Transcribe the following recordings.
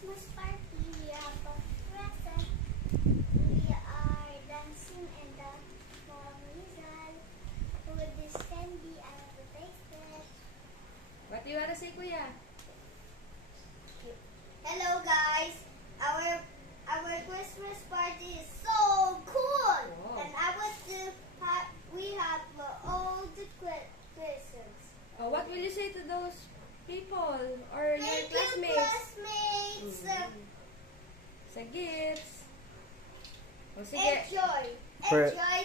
Christmas party. We have a present. We are dancing in the Mom Rizal. With this candy, I have to taste it. What do you wanna say, Kuya? Hello guys, our Christmas party is so cool, Wow. and I want to we have all the presents. What will you say to those people or your Thank you, classmates? classmates. Sa gifts. O sige. Enjoy.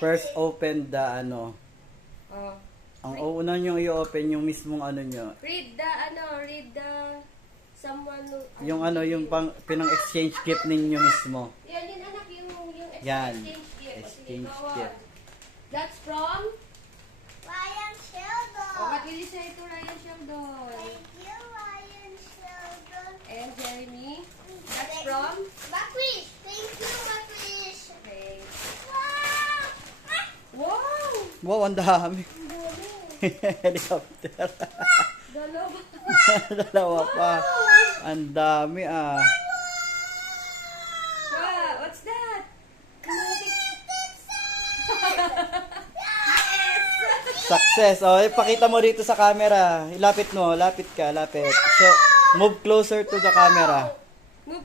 First this. open the ano. Oh. Ang una nyo i-open yung mismong ano nyo. Read the someone who... Yung ano, yung pinang-exchange gift ninyo mismo. Yan din anak, yung Yan. exchange gift. O, sige, Exchange go on. gift. That's from... Ryan Sheldon. Oh, what will you say to Ryan Sheldon? Thank you, Ryan Sheldon. And Jeremy? That's from... Makwish. Thank you, Makwish. Okay. Wow. Wow! Wow, ang dami. Ang dami. Helicopter. Dalawa. Dalawa pa. Ang dami ah. Wow, what's that? Success. O, ipakita mo dito sa camera. Ilapit mo. Lapit ka. Lapit. So, move closer to the camera.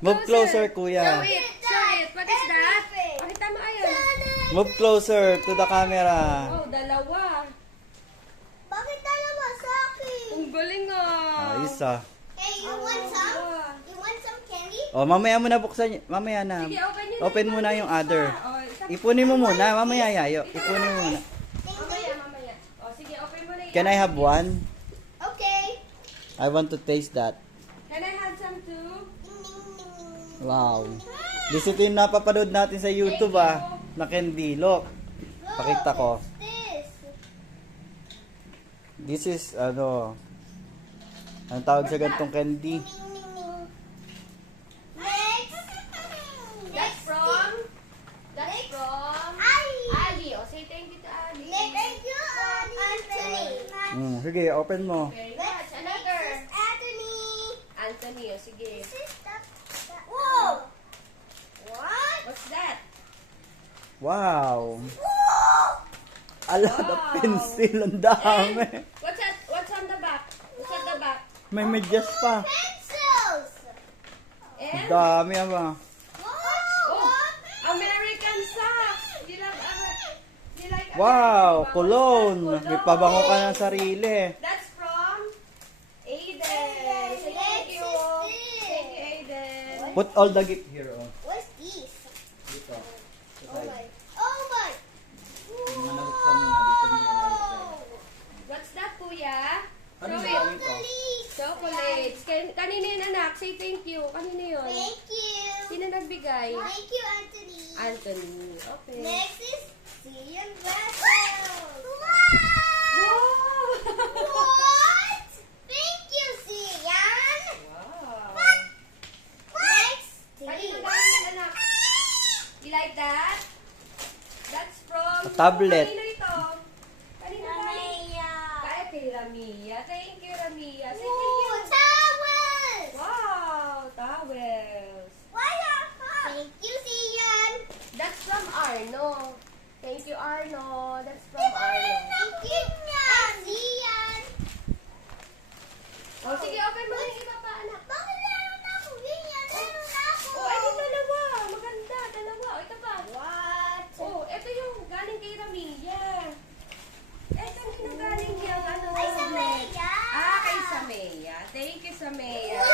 Move closer, kuya. Show it. Show it. What is that? Pakita mo ayun. Move closer to the camera. Oh, dalawa. Bakit dalawa sa akin? Ang galing ah. Ayos ah. Hey, you want some? You want some candy? O, mamaya mo na buksan. Mamaya na. Sige, open nyo Open na mo na yung other. Oh, isa- Ipunin mo muna. Mamaya, yayo. Ipunin mo muna. Mamaya. Oh, sige, open mo na yung Can I have one? Okay. I want to taste that. Can I have some too? Wow. This ito yung napapanood natin sa YouTube ah. Na candy. Look. Pakita ko. This. This is, ano, ang tawag sa gantong candy. Next. That's from Ali. Oh, say thank you to Ali. Thank you, Anthony. Sige, open mo. Very Next, much. Another. this is Anthony. Anthony, oh, sige. This is Whoa. What? What's that? Wow. Whoa. A lot of Wow. pencil. Ang dami. What's on the back? What's at the back? May medyas pa. Pencils. Ang And dami ba? oh, American socks. You like Wow, American cologne. socks? May pabango ka ng sarili. That's from Aiden. Say thank you. Thank you, Aiden. Put all the gift here. Oh. What's this? Dito. Oh my. Oh my. Nabuksan mo na dito. What's that, Kuya? Ano Show ba it. ito? Chocolates. Kanina yun, anak. Say thank you. Kanina yun. Thank you. Sino nagbigay? Thank you, Anthony. Anthony. Okay. Next is Cillian Russell. Wow! What? Thank you, Cillian. Wow. Next, Kanina this. galing yan, anak. You like that? That's from... A tablet. Kanino ito? Kanino galing? Ramaya. Kaya kay Ramia. Thank you, Ramia. Say thank you. Ooh, towels. Wow! Towels. Thank you, Cillian. That's from Arno. Thank you, Arno. That's from Arno. Thank you, Cillian. Oh, sige, open mo na yung iba pa, anak. Bakit meron ako ganyan? Meron ako. Oh, ito dalawa. Maganda. Dalawa. Oh, ito pa. What? Oh, ito yung galing kay Ramia. Ito yung galing yung ano. Ay, sa Maya. Kay Samea. Thank you, Samea. Wow!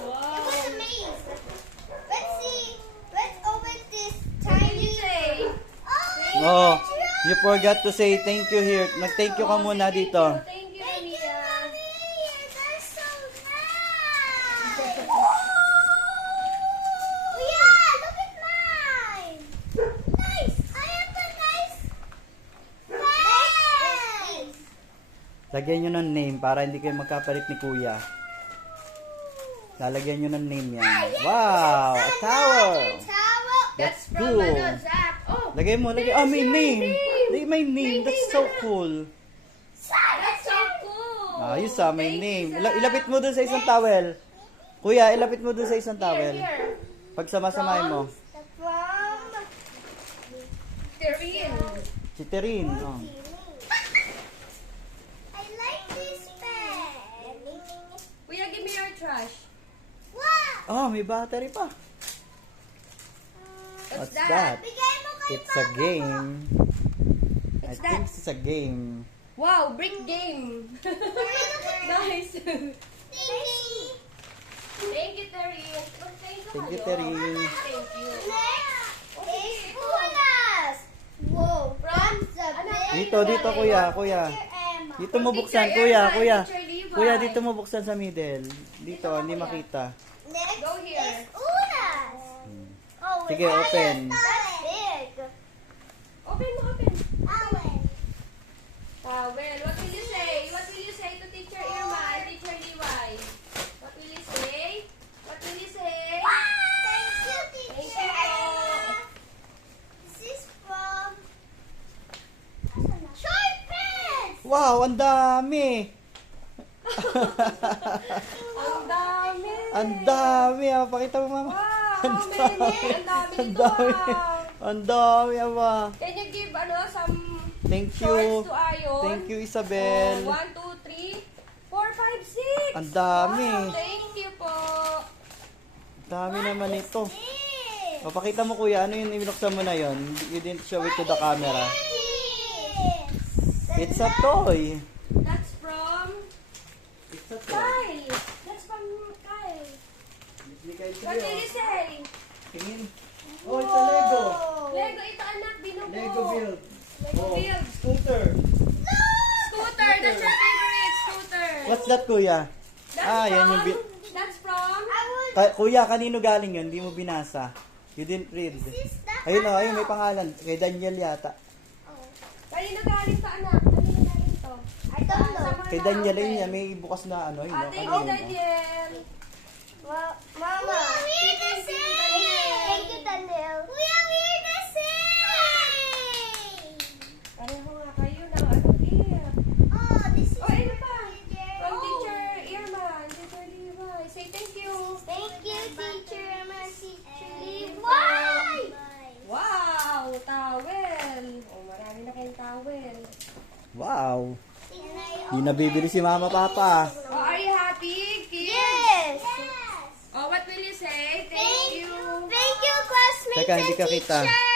Wow. It was amazing. Let's see. Let's open this What did tiny. you say? Oh, you forgot to say thank you here. Nag-thank you ka Oh, muna say dito. Thank you, Thank you, Ramia. Mommy. That's so nice. Yeah, look at mine. Nice. I have a nice face. Lagyan nyo ng name para hindi kayo magkapalit ni kuya. Lalagyan nyo ng name yan. Wow! A towel! Towel. That's from cool. ano, Zach. Oh, Lagay mo, lagay. Oh, may your name. name. May name. May That's name so na. cool. that's so cool. Ayos ah, may Thank you, name. Sarah. Ilapit mo dun sa isang towel. Kuya, ilapit mo dun sa isang Here, towel. here. Pag sama-samahin mo. From Terrin. Si Terin. Oh. I like this pen. Kuya, give me your trash. Wow! Oh, may battery pa. What's What's that? that? Bigay mo kay It's a game. I What's think that? it's a game. Wow, brick game. Nice. Thank Thank you, Terrin. Thank Thank you, Terin. Thank you. Espuelas! Wow, from the Dito, dito, kuya, kuya. Emma. Dito mo buksan, Teacher kuya, Emma, kuya. Teacher Levi. Kuya, dito mo buksan sa middle. Dito, hindi kuya. makita. Next Go here. is unas. Oh, Sige, open. That's big. Open mo, open. Towel. Well, what will you say? What will you say to Teacher Irma and Teacher Levi? What will you say? What will you say? Thank you, Thank teacher. you. This is from Sharp Pens. Wow, ang dami. Ang dami. Ang dami. Ah. Pakita mo, mama. Wow, how many? Ang dami Ang nito. dami. ah. Ang dami, ama. Can you give some Thank shorts you. to Ayon? Thank you, Isabel. 1, 2, 3, 4, 5, 6. Ang dami. Wow, thank you po. Ang dami naman ito. This. O, pakita mo, kuya. Ano yung binuksan mo na yon? You didn't show it to the camera. It's a toy. That's from It's a Kyle. That's from Kyle. What will you say? Tingin. Oh, it's a Lego. Lego, ito anak, binubo. Lego build. Lego Oh, build. scooter. Scooter, that's your favorite scooter. What's that, kuya? That's yan from, yung that's from, Kuya, kanino galing yun? Hindi mo binasa. You didn't read. Ayun o, ayun, may pangalan. Kay Daniel yata. kanino galing to anak? Kanino galing to? I don't know. Sa mga Kay Daniel, na-open. ayun yan. May bukas na ano. Yun, Ah, no? thank Ano you, yun, no? Daniel. Mama. We're the same. Thank you, Daniel. We're the same. Pareho nga kayo ng ano here. Oh, this is Oh, ano pa? From Oh. Teacher Irma and Teacher Levi. Say thank you. Thank you, teacher. Teacher Levi. Wow, towel. Oh, marami na kayong towel. Wow. Hindi nabibili si mama papa. Oh, are you happy, kids? Yes. Oh, what will you say? Thank you. Thank you, classmates Teka, hindi and ka kita. teachers.